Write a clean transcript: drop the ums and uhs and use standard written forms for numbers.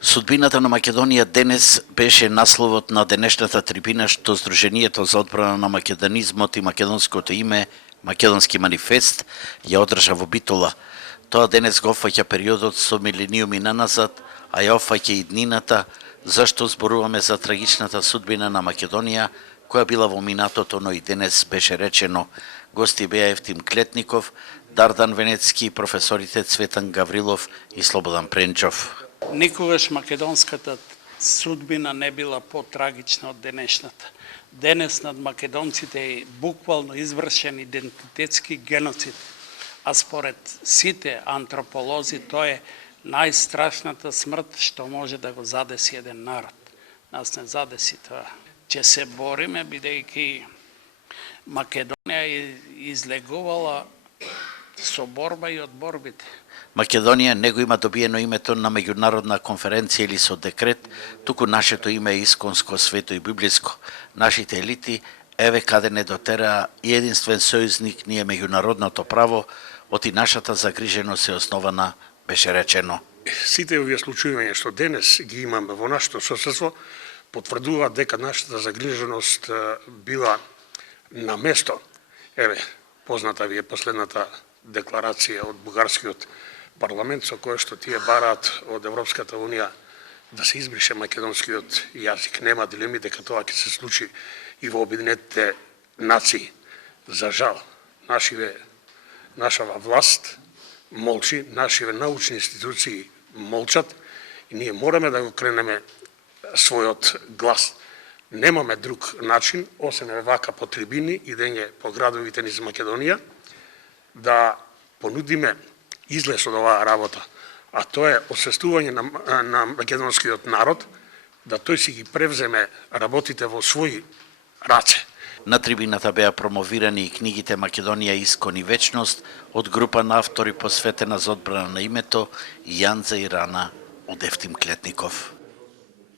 Судбината на Македонија денес беше насловот на денешната трибина што Сдруженијето за одбрана на македонизмот и македонското име Македонски манифест ја одржа во Битола. Тоа денес го опфаќа периодот со милениуми наназад, а ја опфаќа и днината зашто зборуваме за трагичната судбина на Македонија, која била во минатото, но и денес беше речено. Гости беа Евтим Клетников, Дардан Венецки, професорите Цветан Гаврилов и Слободан Пренчов. Никогаш македонската судбина не била потрагична од денешната. Денес над македонците е буквално извршен идентитетски геноцид, а според сите антрополози тоа е најстрашната смрт што може да го задеси еден народ. Нас не задеси тоа. Ќе се бориме бидејќи Македонија излегувала со борба и од борбите. Македонија не го има добиено името на меѓународна конференција или со декрет, туку нашето име е исконско, свето и библиско. Нашите елити, еве каде не дотераа и единствен сојузник ни е меѓународното право, оти нашата загриженост е основана, беше речено. Сите овие случувања што денес ги имаме во нашето соседство, потврдуваат дека нашата загриженост била на место. Еве, позната ви е последната декларација од бугарскиот парламент со која што тие бараат од Европската унија да се избрише македонскиот јазик. Нема дилеми дека тоа ќе се случи и во Обединетите нации. За жал, нашава власт молчи, нашиве научни институции молчат и ние мораме да го кренеме својот глас. Немаме друг начин, освен вака по трибини и дење по градовите низ Македонија, да понудиме излез од оваа работа, а тоа е освестување на македонскиот народ, да тој си ги превземе работите во своји раце. На трибината беа промовирани и книгите Македонија искон и вечност од група на автори посветена за одбрана на името Јанза и Рана од Евтим Клетников.